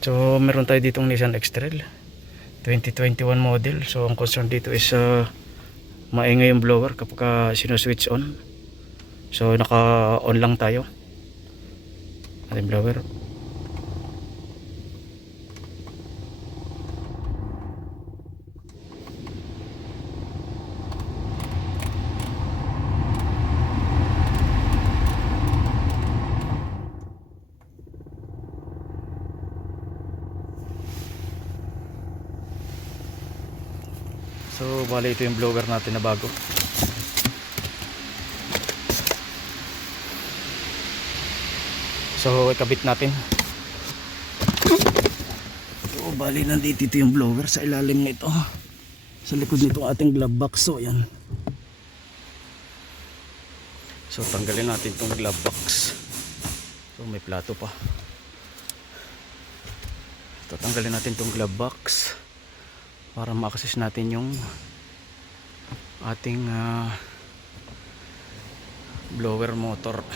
So meron tayo ditong Nissan X-Trail 2021 model. So ang concern dito is maingay yung blower kapag sinuswitch on. So naka on lang tayo ating blower. So bali ito yung blower natin na bago. So ikabit natin. So bali nandito ito yung blower sa ilalim nito, sa likod nito ating glove box. So yan. So tanggalin natin itong glove box. So may plato pa. Tatanggalin natin itong glove box para ma-access natin yung ating blower motor.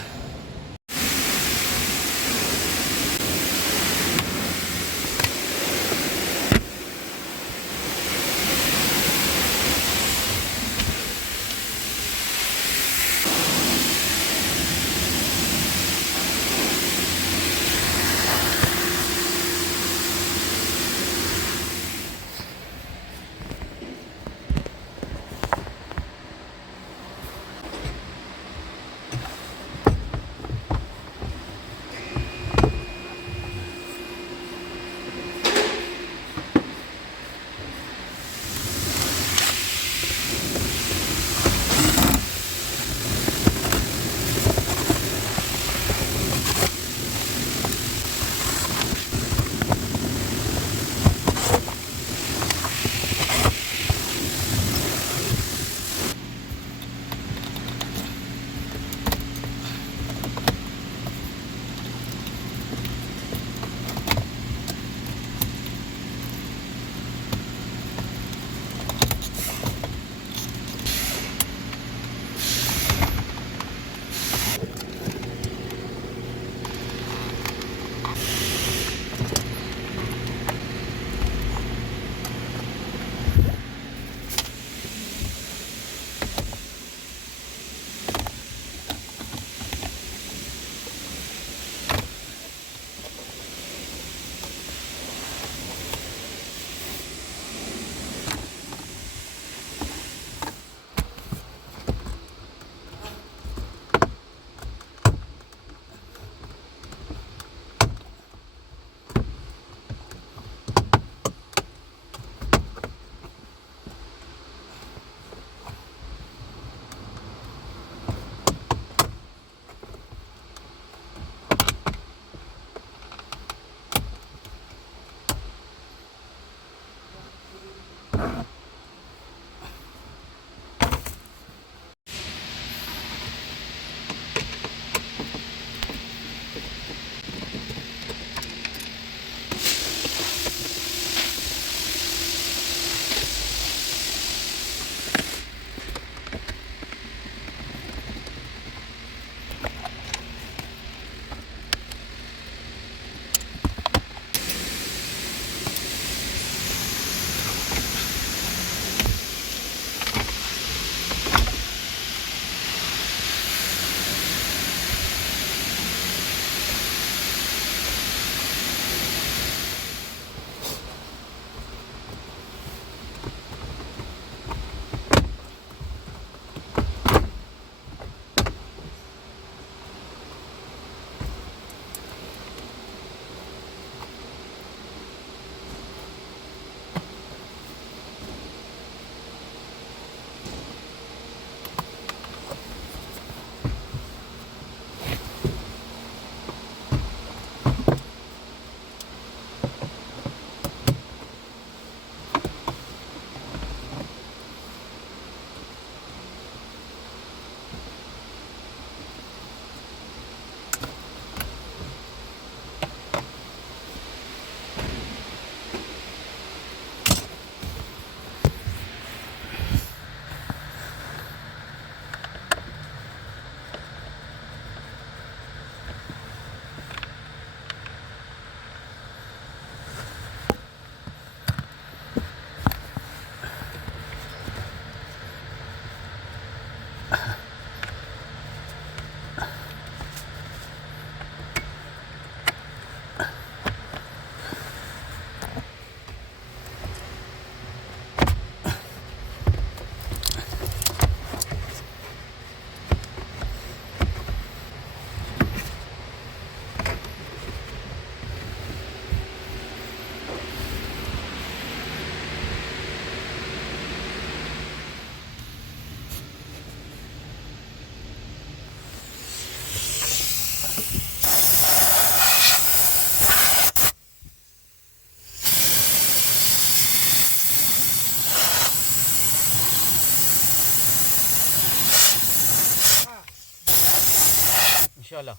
inshallah.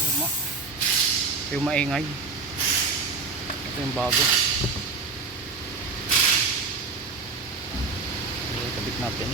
Luma. Ito yung maingay. Ito yung bago. Kabit natin.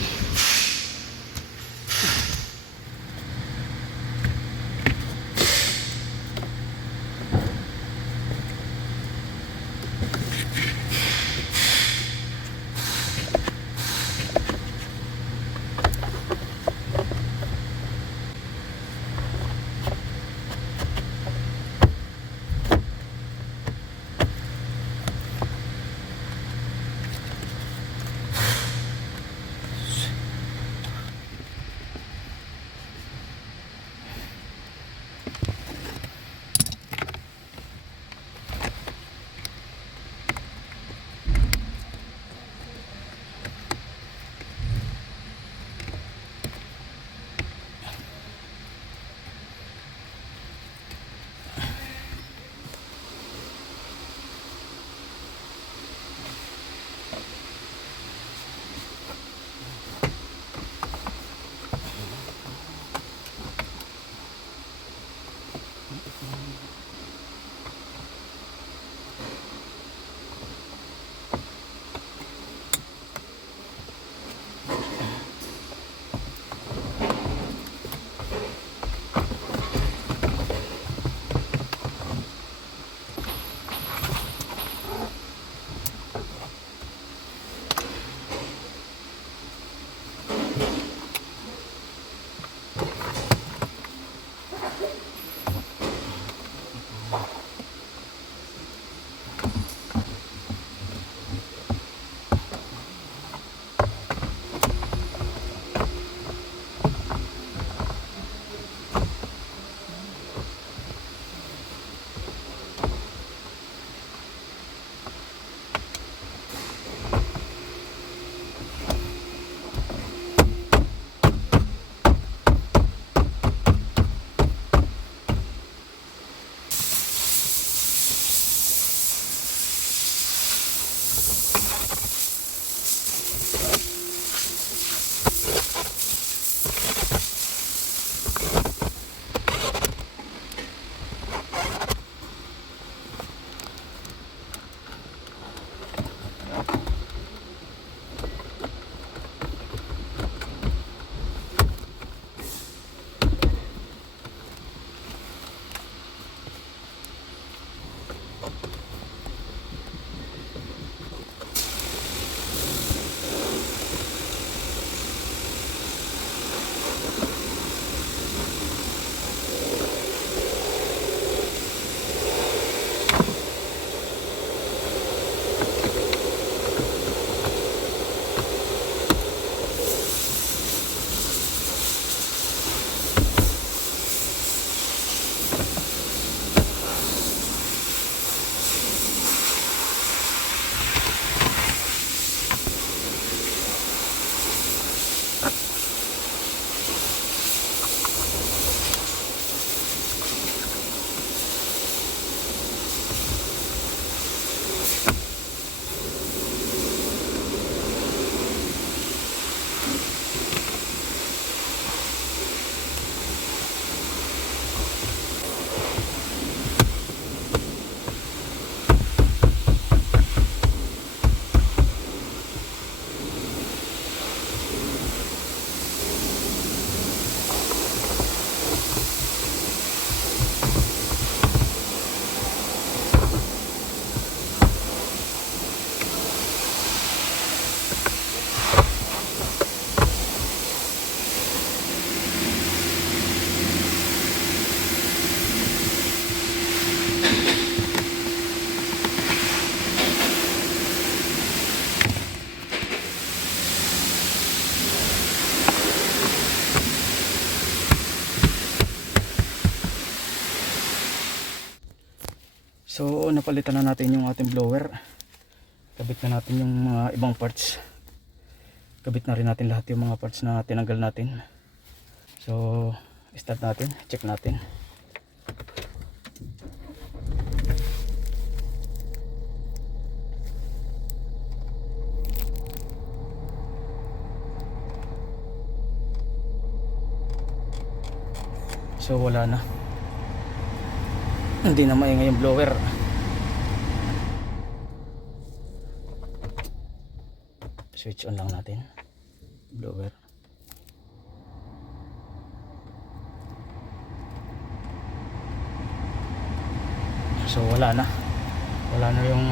So napalitan na natin yung ating blower. Kabit na natin yung mga ibang parts. Kabit na rin natin lahat yung mga parts na tinanggal natin. So start natin, check natin. So wala na, hindi na maingay yung blower. Switch on lang natin blower. So wala na yung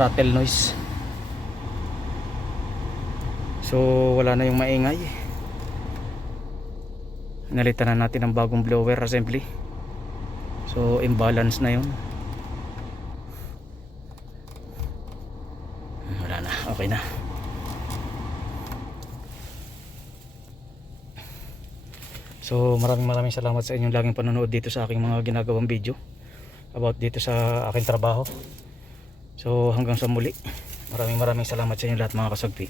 rattle noise. So wala na yung maingay. Nalitan na natin ng bagong blower assembly. So imbalance na yun. Wala na, okay na. So maraming salamat sa inyong laging panonood dito sa aking mga ginagawang video about dito sa aking trabaho. So hanggang sa muli, maraming salamat sa inyo lahat mga kasagpi.